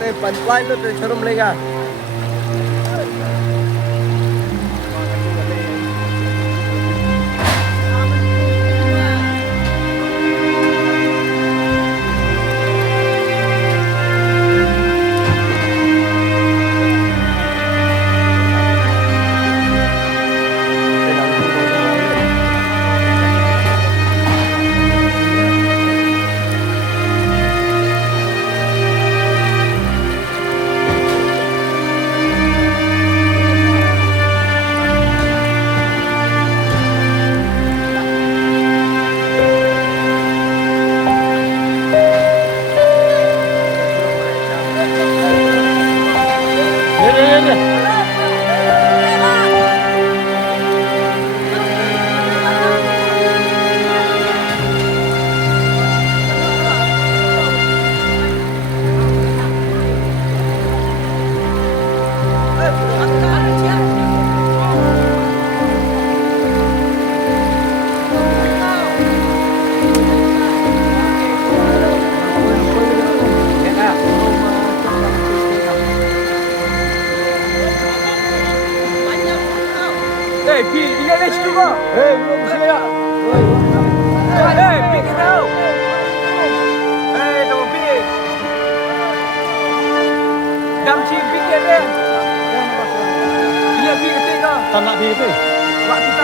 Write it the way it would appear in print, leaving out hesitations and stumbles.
Te pelan-pelan tu te suruh melengah. Eh, pi, tinggal ni situ kau. Belum siap. Pi kita tahu. Tak mau pi. Dam cip pi dia. Iya, pi kita kau. Tak nak pergi tu. Wak kita